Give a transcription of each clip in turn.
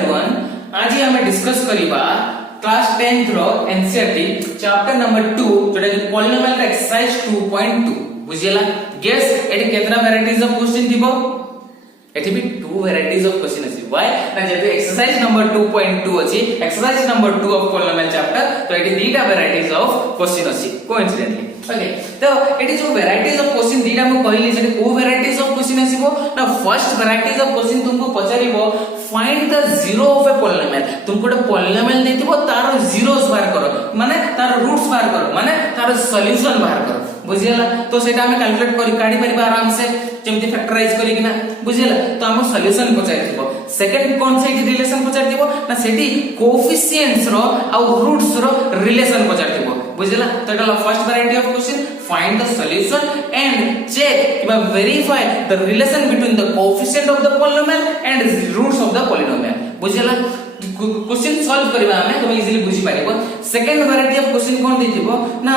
Everyone, आज हमें discuss करिबा क्लास 10th रो एनसीईआरटी चैप्टर नंबर 2 जोटा कि पॉलिनोमियल एक्सरसाइज 2.2 बुझियला। गेस एटी केतना वैरायटीज ऑफ क्वेश्चन दिबो? एटी भी 2 वैरायटीज ऑफ क्वेश्चन अछि। व्हाई ना जेते एक्सरसाइज नंबर 2.2 अछि, exercise number 2 of polynomial chapter, तो एटी दीटा वैरायटीज ऑफ क्वेश्चन अछि कोइंसिडेंटली। ओके, तो एटी जो वैरायटीज ऑफ क्वेश्चन दीटा मु कहली जे को वैरायटीज ऑफ क्वेश्चन आसीबो ना। फर्स्ट वैरायटीज ऑफ क्वेश्चन तुमको पचारिबो find the zero of a polynomial. तुमको एक पॉलिनोमियल देथिबो तार जीरोस बाहर करो, माने तार रूट्स बाहर करो, माने तार सॉल्यूशन बाहर करो, बुझियला। तो सेटा हमें कैलकुलेट करी काढी परिबा आराम से, जेमति फैक्टराइज करी किना, बुझियला। तो हम सॉल्यूशन पचारिबो। सेकंड कौन से रिलेशन पचारिबो ना, सेठी कोएफिशिएंट्स रो आ रूट्स रो रिलेशन पचारिबो, बुझियला। तो एटा first variety of question, find the solution and check किबा verify the relation between the coefficient of the polynomial and roots of the polynomial, बुझियला। क्वेश्चन सॉल्व करबा हमें तुम इजीली बुझी पारिबो। सेकंड वैरायटी ऑफ क्वेश्चन कोन देथिबो ना,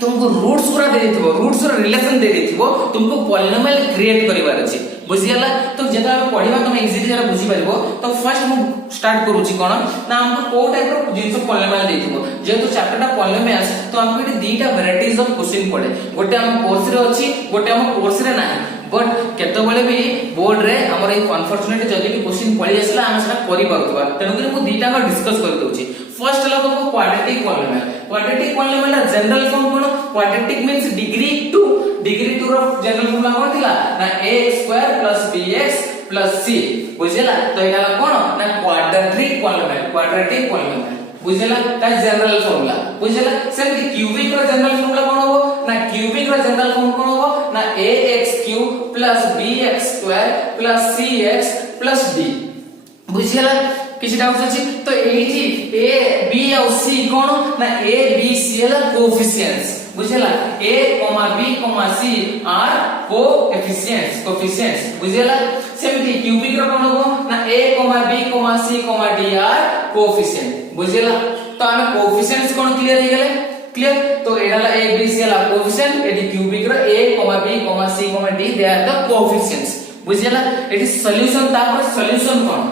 तुमको रूट्स पूरा दे देथिबो, रूट्स रो रिलेशन दे देथिबो, तुमको पॉलिनोमियल क्रिएट करिवार अछि, बुझियला। तो जेता हम पढिबा तुम इजीली जरा बुझी पारिबो। तो फर्स्ट मु स्टार्ट करूची कोन ना, हमको को टाइप रो जिंस पॉलिनोमियल देथिबो। जेतो चैप्टरटा पॉलिनोमियल्स, तो हमको एटी दीटा वैरायटीज ऑफ क्वेश्चन पड़े। गोटे हम कोर्स रे अछि, गोटे हम कोर्स रे नाही। बट केतो बेले भी बोर्ड रे हमर एक अनफॉर्चूनेट जदी भी क्वेश्चन पळी आसला हम सेटा करि पाउतबा, तेनु कि मु दीटा को डिस्कस कर दउची। फर्स्ट ला तुमको क्वाड्रेटिक पॉलिनोमियल। क्वाड्रेटिक पॉलिनोमियल रा जनरल फॉर्म कोन? Quadratic means degree 2। डिग्री 2 रो जनरल फॉर्म कोन थिला ना, a² + bx + c, बुझिला। तो एला कोन ना क्वाड्रेटिक पॉलिनोमियल, क्वाड्रेटिक पॉलिनोमियल, बुझिला। ता जनरल फार्मूला, बुझिला। सेम क्यूबिक रो जनरल फार्मूला कोन हो ना, क्यूबिक रो जनरल फॉर्म कोन हो ना, ax³ + bx² + cx + d, बुझिला। किछ डाउट अछि तो एठी a b और c कोन ना, a b c ला कोएफिशिएंट्स, बुझिला। a, b, c are coefficients, बुझिला। सेमति क्यूबिक रो कोन हो ना, a, b, c, d are coefficient, बुझिला। तो हम कोएफिशिएंट्स कोन क्लियर हो गेले, क्लियर। तो एडाला a b c ला कोएफिशिएंट, एडी क्यूबिक रो a, b, c, d they are the coefficients, बुझिला। एडी सॉल्यूशन, तापर सॉल्यूशन कोन,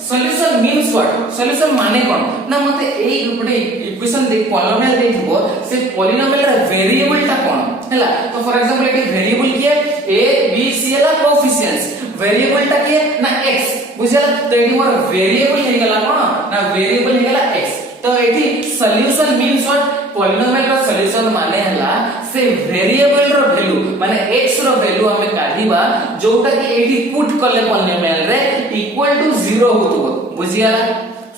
सॉल्यूशन मींस व्हाट? सॉल्यूशन माने कोन ना, मते एई गुटे इक्वेशन दे पॉलिनोमियल देथिबो, से पॉलिनोमियल रा वेरिएबल ता कोन हैला। तो फॉर एग्जांपल एटी वेरिएबल किए a b c ला कोएफिशिएंट्स, वेरिएबल ता किए ना x, बुझला। तो एटी मोर वेरिएबल हे गेला कोन ना, वेरिएबल हे गेला x। तो एटी सॉल्यूशन मींस व्हाट? पॉलिनोमियल रा सॉल्यूशन माने हला से वेरिएबल रो वैल्यू माने x रो वैल्यू हमें काढीबा जोटा कि एटी पुट करले पॉलिनोमियल रे इक्वल टू 0 होतबो, बुझियाला।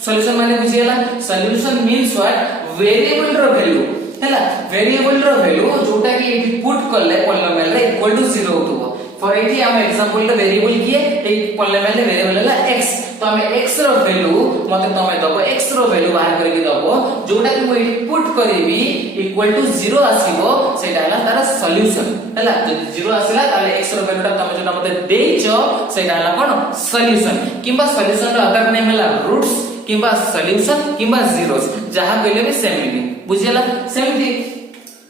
सॉल्यूशन माने बुझियाला, सॉल्यूशन मींस व्हाट? वेरिएबल रो वैल्यू हैला, वेरिएबल रो वैल्यू जोटा कि एटी पुट करले पॉलिनोमियल रे इक्वल टू 0 होतबो। फॉर एटी हम एग्जांपल रे वेरिएबल किए ए पॉलिनोमियल रे वेरिएबल हला x, तो हमें x रो वैल्यू मते तमे दबो, x रो वैल्यू बाहर करके दबो जोटा कि मैं पुट करबी इक्वल टू 0 आसीबो, सेटा हला तार सॉल्यूशन हैला। जदि 0 आसीला ताले x रो वैल्यूटा तमे जोटा मते देइछो सेटा हला कोन सॉल्यूशन, किबा सॉल्यूशन रो अदर नेम हला रूट्स, किबा सॉल्यूशन किबा जीरोस, जहा कहले भी सेम मीनिंग, बुझियला। सेमति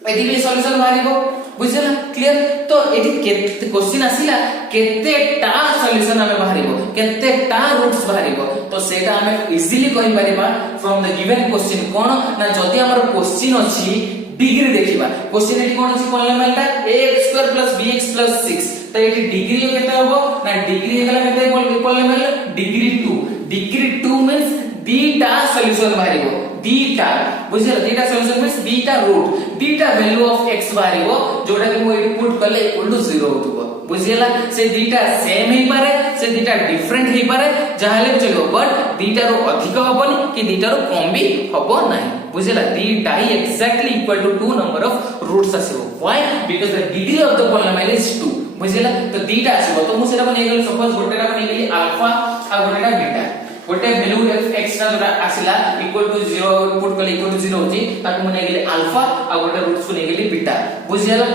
एटी भी सॉल्यूशन बाहरिबो, बुझियला, क्लियर। तो एटी केते क्वेश्चन आसीला केते टा सॉल्यूशन हमें बाहरिबो, केते टा रूट्स बाहरिबो, तो सेटा हमें इजीली कहि परिबा फ्रॉम द गिवन क्वेश्चन कोन ना। जदि हमर क्वेश्चन अछि डिग्री देखिबा, क्वेश्चन एटी कोन अछि पॉलिनोमियल ता ax² + bx + 6, तो एटी डिग्री केते होबो ना, डिग्री हेला केते पॉलिनोमियल डिग्री 2। डिग्री 2 मींस दीटा सॉल्यूशन बाहरिबो, दीटा, बुझियला। दीटा सॉल्यूशन मींस दीटा रूट, दीटा वैल्यू ऑफ x बाहरिबो जोटा कि मो एटी पुट करले इक्वल टू 0 होतबो, बुझियला। से दीटा सेम हे पारे, से दीटा डिफरेंट हे पारे, जहाले चलो, बट दीटा रो अधिक हबनी कि दीटा रो कम भी हबो नाही, बुझियला। दीटा ही exactly equal to 2 number of roots आसीबो। Why? Because the degree of the polynomial is 2, बुझियला। तो दीटा आसीबो, तो मु सेटा बनै गेल सपोज गोटेटा बनै गेली अल्फा आ गोटेटा बीटा। गोटे वैल्यू x ना जोटा आसिला इक्वल टू 0 पुट करले इक्वल टू 0 होची, ताको मने गेली अल्फा आ गोटे रूट्स को नै गेली बीटा, बुझियला,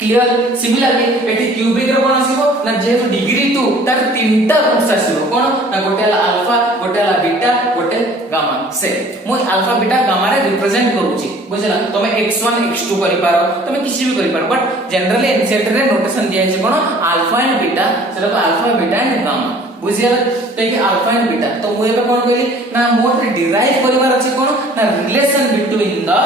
क्लियर। सिमिलरली एटी क्यूबिक रो कोन आसीबो ना, जे डिग्री 2 तार तीनटा रूट्स आसीबो कोन ना, गोटे हला अल्फा, गोटे हला बीटा, गोटे गामा। से मु alpha beta gamma ray represent करूची, बुझिला। तमे x1 x2 करि पारो, तमे किछि भी करि पारो, बट जनरली एनसीईआरटी रे नोटेशन दिया छै कोन अल्फा एंड बीटा, सेटा अल्फा बीटा एंड गामा, बुझिया तो ये अल्फा एंड बीटा तो मु एबे कोन कहली ना मोर डिराइव करिवार अछि कोन ना relation between the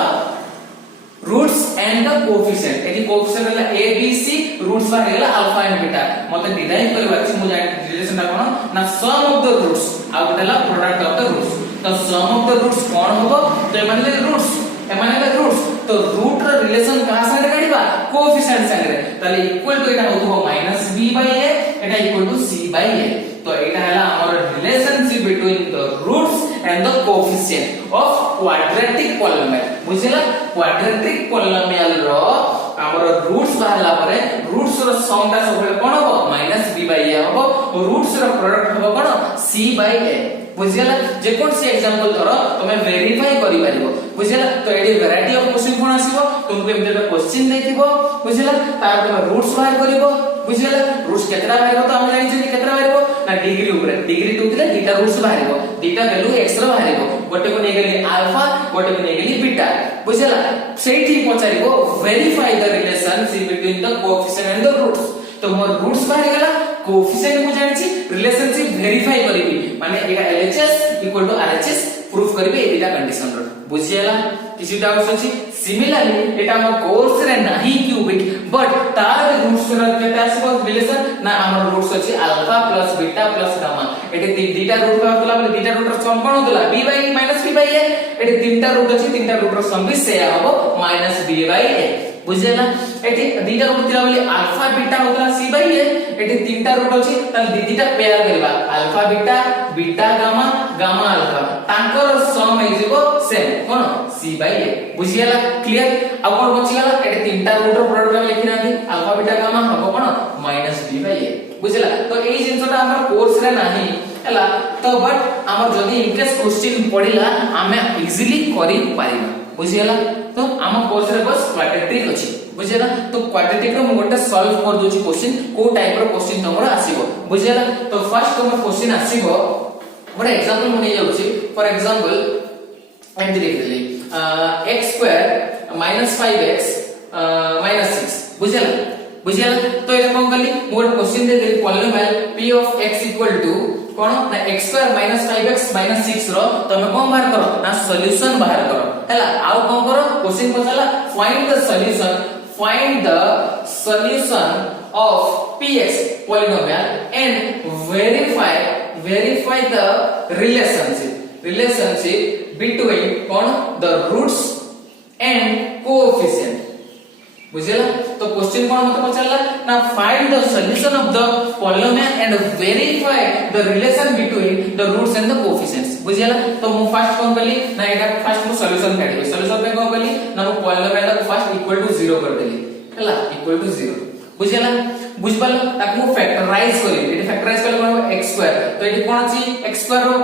roots and the coefficient एटी कोएफिशिएंट हला a b c रूट्स बाहर गेला अल्फा एंड बीटा मते डिराइव करिवार अछि मु जाय रिलेशन ता कोन ना सम ऑफ द रूट्स आ गटला प्रोडक्ट ऑफ द रूट्स तो सम ऑफ द रूट्स कोन होबो तो ए माने रूट्स ए माने रूट्स तो रूट र रिलेशन कहा संगे काढिबा कोएफिशिएंट संगे ताले इक्वल टू एटा होतो -b/a Etah equal to c/a तो एटा हला हमर relationship between the roots and the coefficient of quadratic polynomial बुझिला क्वाड्रेटिक पॉलिनोमियल रो हमर रूट्स बाहला परे रूट्स रो सम ता सब कोन हो -b/a हो रूट्स रो प्रोडक्ट हो कोन c/a बुझिला जे कोन से एग्जांपल धरो तमे वेरीफाई करि परिबो बुझिला तो एडी वैरायटी ऑफ क्वेश्चन कोन आसीबो तुमको एमते क्वेश्चन देथिबो बुझिला तार तमे रूट्स बाहर करिवो बुझिला रूट्स केतरा बाहरबो तो हम जानि छी केतरा बाहरबो ना डिग्री ऊपर डिग्री टू थिले डीटा रूट्स बाहरबो डीटा वैल्यू x रो बाहरबो गोटे को नै गेली अल्फा गोटे को नै गेली बीटा बुझिला सेठी पचारिबो verify the relationship between the coefficient and the roots तो मोर रूट्स बाहर गेला कोएफिशिएंट को जानि छी रिलेशनशिप वेरीफाई करिबी माने एका LHS equal to RHS proof करिबे एटा कंडीशन रो बुझियाला किसी डाउट्स अछि सिमिलरली एटा हम कोर्स रे नाही क्यूबिक बट तार रूट्स रो केते आसीबो रिलेशन ना हमर रूट्स अछि alpha plus beta plus gamma एटे दीटा रूट होतला बले दीटा रूट रो सम कोन होतला b by b/a एटे तीनटा रूट अछि तीनटा रूट रो सम भी से हबो -b/a बुझियाला एटे दीटा रूट तिला बले अल्फा बीटा होतला c/a एटे तीनटा रूट अछि त दीटा पेयर करबा alpha beta beta gamma gamma alpha तांकर सम हे जेबो सेम कोन c/a बुझियाला क्लियर अब कोन बचिला एटे तीनटा रूट रो प्रोडक्ट हम लिखि नाथि अल्फा बीटा गामा हबो कोन -b/a बुझिला तो एई जिंसटा हमर कोर्स रे नाही हला तो बट हमर जदी इनकेस क्वेश्चन पडिला हमें इजीली करि पारिबा बुझियाला तो हम कोर्स रे बस क्वाड्रेटिक अछि बुझियाला तो क्वाड्रेटिक रो मु गोटे सॉल्व कर दोची क्वेश्चन को टाइप रो क्वेश्चन तमरा आसीबो बुझियाला तो फर्स्ट तमर क्वेश्चन आसीबो गोटे एग्जांपल मु नै जाउची फॉर एग्जांपल एंड लिखली x² - 5x - 6 बुझियाला तो एटा कोन करली मोर क्वेश्चन दे देली polynomial p of x equal to कोन ना x² - 5x - 6 रो तमे कोन बाहर करो ना सॉल्यूशन बाहर करो हला आउ कोन करो क्वेश्चन पछला find the solution of px polynomial and verify the relationship between कोन the roots and coefficient बुझिला तो क्वेश्चन कोन मत पछला ना find the solution of the polynomial and verify the relation between the roots and the coefficients बुझिला तो मु फर्स्ट कोन करली ना एटा फर्स्ट मु सॉल्यूशन काढबे सॉल्यूशन पे कोन करली ना मु पॉलिनोमियल को फर्स्ट इक्वल टू 0 कर देली हला इक्वल टू 0 बुझिला बुझपाल ताक मु फैक्टराइज करली एटा फैक्टराइज करले कोन x² तो एटी कोन अछि x² रो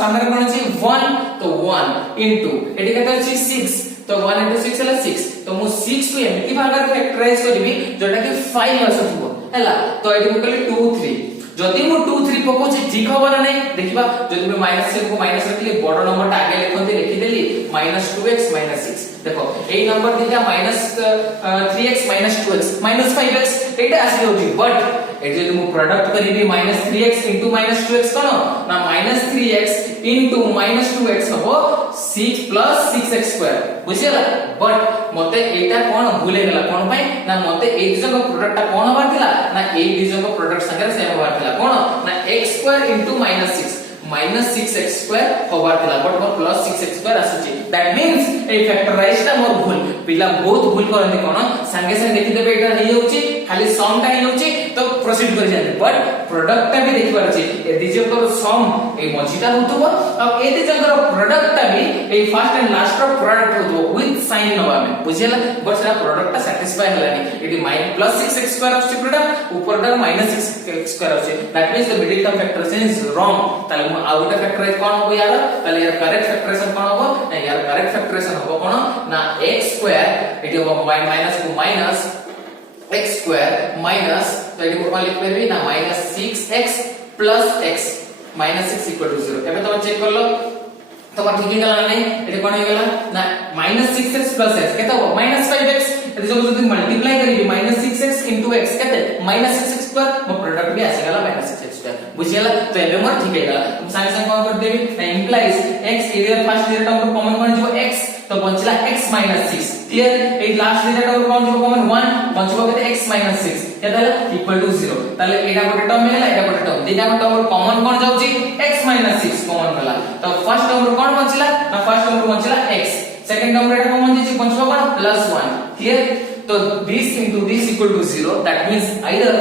सामने कोन अछि 1 तो 1 इनटू एटी केते अछि 6 तो 1 into 6 हला 6 तो मु 6 को एमती भागर फैक्टराइज करबी जोटा कि 5 आसथबो हला तो एटी मु कहली 2 3 जदी मु 2 3 पकोछि ठीक होबा ना नै देखिबा जदी मु -6 को माइनस रखली बड़ नंबर टा आगे लिखंती लिखि देली -2x -6 देखो एई नंबर दिटा -3x -2x -5x एटा आसी होची बट ए जदी मु प्रोडक्ट करिबी -3x into -2x कोन ना -3x into -2x हबो 6 plus 6x² बुझियला बट मते एटा कोन भूले गेला कोन पई ना मते ए दिजक प्रोडक्ट कोन हबारथिला ना ए दिजक प्रोडक्ट संगे सेम हबारथिला कोन ना x² into -6 -6x² हबारथिला बट मोर +6x² आसीची दैट मींस ए फैक्टराइज ता मोर भूल पिला बहुत भूल करंती कोन संगे संगे देखि देबे एटा हे होची खाली सम टा हे होची तो प्रोसीड कर जाते बट प्रोडक्ट टा भी देखि परछि ए दिजक सम ए मझिटा होतबो अब ए दिजक प्रोडक्ट टा भी ए फर्स्ट एंड लास्ट रो प्रोडक्ट होतबो विथ साइन नबा में बुझियला बट सेटा प्रोडक्ट ता सैटिस्फाई हलानी एटी +6x² आछि प्रोडक्ट ऊपर टा -6x² आछि that means the middle term factorisation is wrong ताले मु आउट फैक्टराइज कोन हो यार ताले यार करेक्ट फैक्टराइजेशन कोन हो ना यार करेक्ट फैक्टराइजेशन हो कोन ना x² एटी हो माइनस को माइनस x² माइनस तो एटी को लिख लेबी ना -6x + x -6 = 0 एबे तो चेक कर लो तो ठीक गेला नै एटी कोन हे गेला ना -6x + x केता हो -5x एटी जो जदी मल्टीप्लाई करिबी -6x * x केते -6x² मो प्रोडक्ट भी आसे गेला -6x² बुझियला तो एबे मोर ठीक है गला साइंस से कोन कर देबी इंप्लाइज x एरिया फर्स्ट दिटा टर्म कॉमन कोन जो x तो बचला x - 6 क्लियर ए लास्ट दिटा टर्म कोन जो कॉमन 1 बचबो केते x - 6 केते इक्वल टू 0 ताले एटा गोटे टर्म हेला एटा गोटे टर्म दिटा टर्म कॉमन कोन जाउची x - 6 कॉमन कला तो फर्स्ट टर्म कोन बचला ना फर्स्ट टर्म बचला x सेकंड टर्म एटा कॉमन जेची बचबो कोन +1 क्लियर तो this into this equal to 0 that means either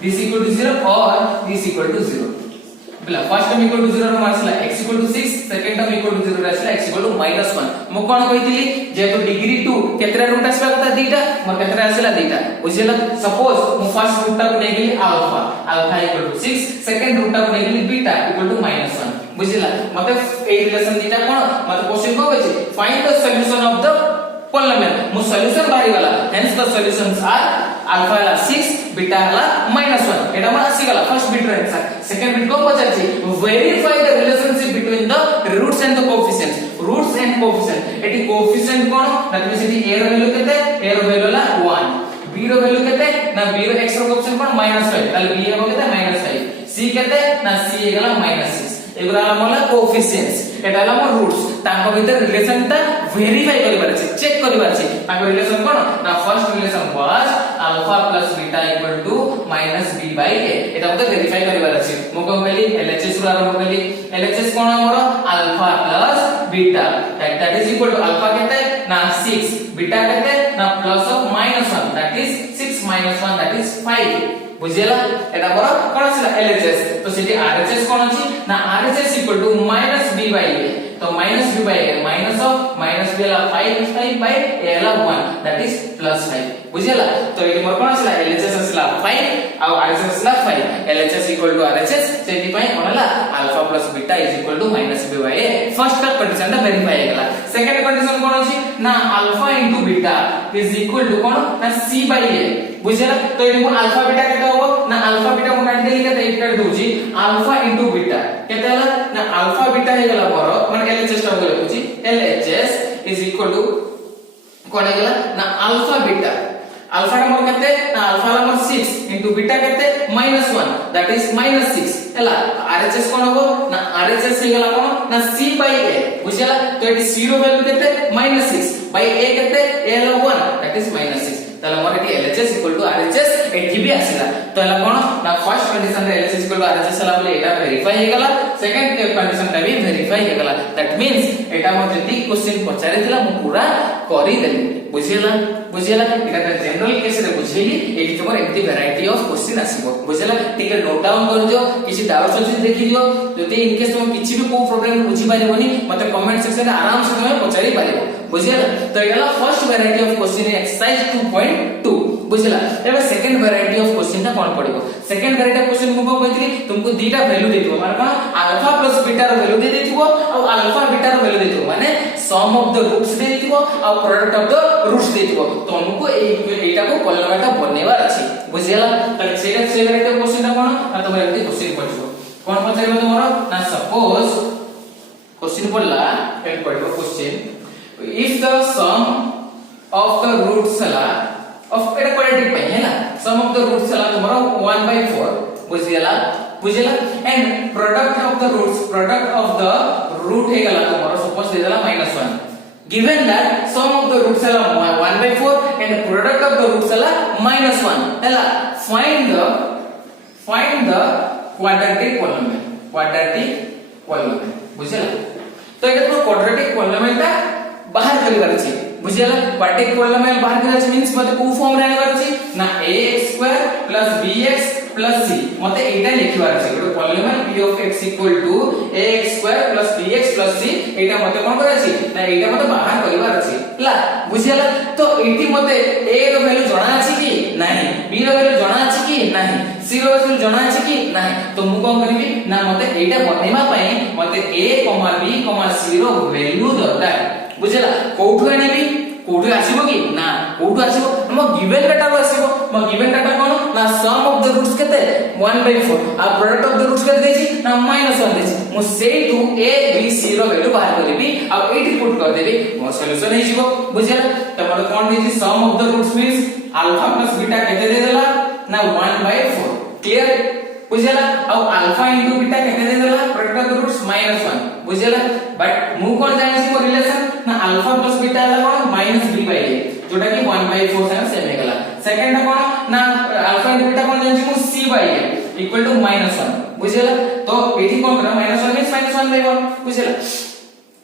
this equal to 0 or this equal to 0 बोला फर्स्ट टर्म इक्वल टू 0 रो मासला x equal to 6 second term equal to 0 रासला x equal to -1 मो कोन कहितली जे तो degree 2 केतरा root आसला कता दीटा म केतरा आसला दीटा बुझिला सपोज मो फर्स्ट रूट को नेगली alpha alpha equal to 6 second root को नेगली बीटा इक्वल टू -1 बुझिला मते ए रिलेशन दीटा कोन मते क्वेश्चन को होचे find the solution of the polynomial मो सॉल्यूशन बाहरी वाला hence the solutions are alpha ला 6 बीटा ला -1 एटा म आसी गला फर्स्ट बिट रे आंसर सेकंड बिट को पचारछि verify the relationship between the roots and the coefficients roots and coefficient एटी कोएफिशिएंट कोन दैट मींस एटी a रो वैल्यू केते a रो वैल्यू ला 1 b रो वैल्यू केते ना b रो x रो कोएफिशिएंट कोन -5 ताले b हेबो केते -5 c केते ना c हे गला -6 एगुरा मला कोएफिशिएंट्स एटा ला मोर रूट्स ताको भीतर रिलेशन ता वेरीफाई करिबार छै चेक करिबार छै ताको रिलेशन कोन ना first relation was alpha plus beta equal to -b by a एटा मते वेरीफाई करिबार छै मो को कहली LHS रो आरंभ कहली LHS कोन हमर alpha plus beta that is equal to alpha केते ना 6 बीटा केते ना plus of -1 that is 6 - 1 that is 5 बुझियला एटा मोर कोन छिला LHS तो सेठी RHS कोन अछि ना RHS equal to -b by a तो -b by a minus of -b ला 5 बाय a ला 1 दैट इज +5 बुझियला तो एटी मोर कोन छिला LHS छिला 5 आ RHS छिला 5 LHS इक्वल टू RHS सेठी पई कोनला alpha plus beta is equal to -b by a first condition ता वेरीफाई हेगला सेकंड कंडीशन कोन अछि ना alpha into beta is equal to कोन ना c बाय a बुझियला तो एटी मोर अल्फा बीटा केते होबो ना अल्फा बीटा को काट देली केते एट काट दोची अल्फा इनटू बीटा केते हला ना अल्फा बीटा हे गला मोर माने LHS टा होले कुची LHS इज इक्वल टू कोन हे गला ना अल्फा बीटा अल्फा टा मोर केते ना अल्फा ला मोर 6 इनटू बीटा केते -1 दैट इज -6 हला RHS कोन होबो ना RHS हे गला कोन ना c बाय a बुझियला तो एटी c रो वैल्यू केते -6 बाय a केते a ला 1 दैट इज -6 तला मोर एटी LHS इक्वल टू RHS एठी भी आसीला तो हला कोन ना फर्स्ट कंडीशन रे LHS इक्वल टू RHS हला बोले एटा वेरीफाई हे गला सेकंड कंडीशन टा भी वेरीफाई हे गला दैट मींस एटा मोर जति क्वेश्चन पचारे थिला मु पूरा करि देली बुझियला एटा जनरल केस रे बुझेली एठी तमर एमती वैरायटी ऑफ क्वेश्चन आसीबो बुझियला ठीक है नोट डाउन कर दियो किछि डाउट्स अछि देखि दियो जति इन केस तुम किछि भी को प्रॉब्लम बुझी पारिबोनी मते कमेंट सेक्शन रे आराम से तुम पचारि पारिबो बुझियला तो एला first variety of question exercise 2.2 बुझिला एबे सेकंड वैरायटी ऑफ क्वेश्चन ता कोन पडिबो सेकंड वैरायटी ऑफ क्वेश्चन को कहतली तुमको दीटा वैल्यू देथिबो माने कोन अल्फा प्लस बीटा रो वैल्यू दे देथिबो और अल्फा बीटा रो वैल्यू देथिबो माने सम ऑफ द रूट्स दे देथिबो और प्रोडक्ट ऑफ द रूट्स देथिबो तुमको एटा को पॉलिनोमियल ता बनेवार अछि बुझिला त सेटा से वैरायटी ऑफ क्वेश्चन ता कोन ना तुम एमती क्वेश्चन पडिबो कोन पचारिबो तुमरो ना सपोज क्वेश्चन पडला एट पडिबो question if the sum of the roots ला of एटा क्वाड्रेटिक पे है ना sum of the roots ला तुम्हारा 1/4 बुझियला and product of the root है गला तुम्हारा सपोज दे देला -1 given that sum of the roots La 1/4 and product of the roots ला -1 हैला find the quadratic polynomial बुझियला तो एटा तो quadratic polynomial ता बाहर करिवार छै बुझियला क्वाड्रेटिक पोलिनोमियल बाहर करिवार छै मींस मते को फॉर्म रे आनिवार छै ना ax2 bx c मते एटा लिखिवार छै एटा polynomial p of x = ax2 bx c एटा मते कोन करै छै ना एटा मते बाहर करिवार छै ला बुझियला तो एठी मते a रो वैल्यू जणा अछि कि नाही b रो वैल्यू जणा अछि कि नाही c रो वैल्यू जणा अछि कि नाही तो मु कोन करबी ना मते एटा बनेमा पई मते a b c रो वैल्यू दरकार बुझला कोठु आनेबी कोठु आसीबो कि ना कोठु आसीबो हम गिवन डाटा रो आसीबो म गिवन डाटा कोन ना सम ऑफ द रूट्स केते 1/4 आ प्रोडक्ट ऑफ द रूट्स केते देछि ना -1 देछि मु से टू a b c रो वैल्यू बाहर करबी आ एठी पुट कर देबी मो सॉल्यूशन हे जिवो बुझला तमरो कोन देछि sum of the roots means alpha plus beta केते दे देला ना 1/4 क्लियर बुझेला और अल्फा इनटू बीटा केते दे देला प्रोडक्ट ऑफ द रूट्स -1 बुझेला बट मु कोन जानि छी रिलेशन ना अल्फा प्लस बीटा है कोन -b/a जोटा कि 1/4 संग सेम हेगला सेकंड कोन ना अल्फा इनटू बीटा कोन जानि छी मु c/a इक्वल टू -1 बुझेला तो एठी कोन करा -1 मींस -1 देबो बुझेला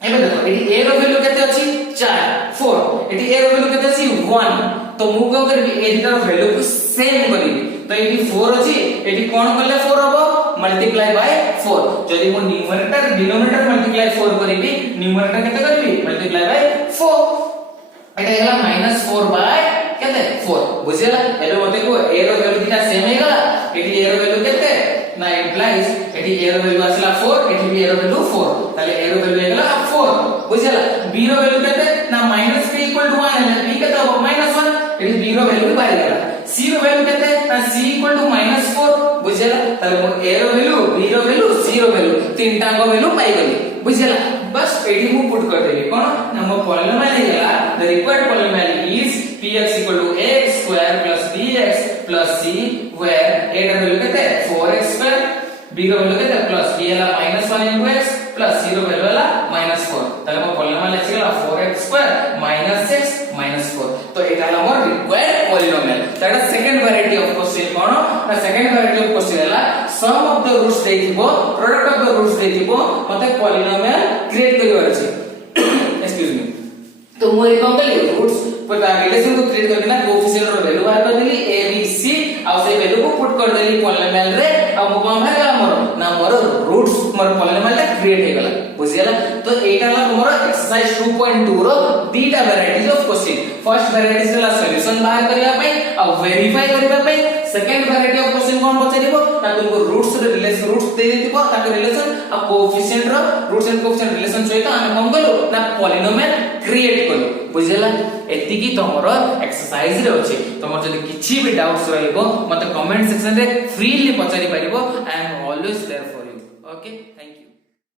एबे देखो एठी a रो वैल्यू केते अछि 4 4 एठी a रो वैल्यू केते अछि 1 तो मु को करबी ए दिटा वैल्यू को सेम करबी तो एठी 4 अछि एठी कोन करले 4 हबो मल्टीप्लाई बाय 4 जदी मु न्यूमरेटर डिनोमिनेटर मल्टीप्लाई 4 करबी न्यूमरेटर केते करबी multiply by 4 Etah Hella -4 bye केते 4 बुझिला एबे मते को a रो वैल्यू दिटा सेम हे गला एठी a रो वैल्यू केते ना इम्प्लाइज एठी a रो वैल्यू आसला 4 एठी b रो वैल्यू 4 ताले a रो वैल्यू हे गला 4 बुझिला b रो वैल्यू केते ना -3 इक्वल टू 1 है b केते हो -1 एठी b रो वैल्यू भी बाहर गला c रो वैल्यू केते ना c इक्वल टू -4 बुझिला ताले मो a रो वैल्यू b रो वैल्यू c रो वैल्यू तीनटा को वैल्यू पाई गली बुझिला बस एठी मु पुट कर देबी कोन ना मो पॉलिनोमियल हे गला the required polynomial is px equal to x square plus bx plus c where a रो वैल्यू केते 4x स्क्वायर b रो वैल्यू केते प्लस b हला -1 इनटू x प्लस c रो वैल्यू हला -4 ताले मो पॉलिनोमियल अछि गला 4x स्क्वायर -x -4 तो एटा हला मोर required polynomial that is second variety of question कोन ना सेकंड वैरायटी ऑफ क्वेश्चन हला सम ऑफ द रूट्स देथिबो प्रोडक्ट ऑफ द रूट्स देथिबो मते पॉलिनोमियल क्रिएट करिवार अछि एक्सक्यूज मी तो मु एक कली रूट्स पर रिलेशन को क्रिएट करके ना कोएफिशिएंट रो वैल्यू बाहर कर देली a b c आ से वैल्यू को पुट कर देली पॉलिनोमियल रे आ मु कोन भाग मोर ना मोर रूट्स मोर पॉलिनोमियल ता क्रिएट हे गला बुझियला तो एटा ला मोर एक्सरसाइज 2.2 रो दीटा varieties of question first variety से ला सॉल्यूशन बाहर करिया पई आ वेरीफाई करिया पई सेकंड वैरायटी ऑफ क्वेश्चन कोन पचरिबो ना तुमको रूट्स रे रिलेशन रूट्स दे देतिबो ताके रिलेशन आ कोएफिशिएंट रो रूट्स एंड कोएफिशिएंट रिलेशन सहित हम कोन करू ना पॉलिनोमियल क्रिएट करू बुझियला एति की तमरो एक्सरसाइज रे अछि तमर जदी किछि भी डाउट्स रहइबो मते कमेंट सेक्शन रे फ्रीली पचरि परिबो I am always there for you okay thank you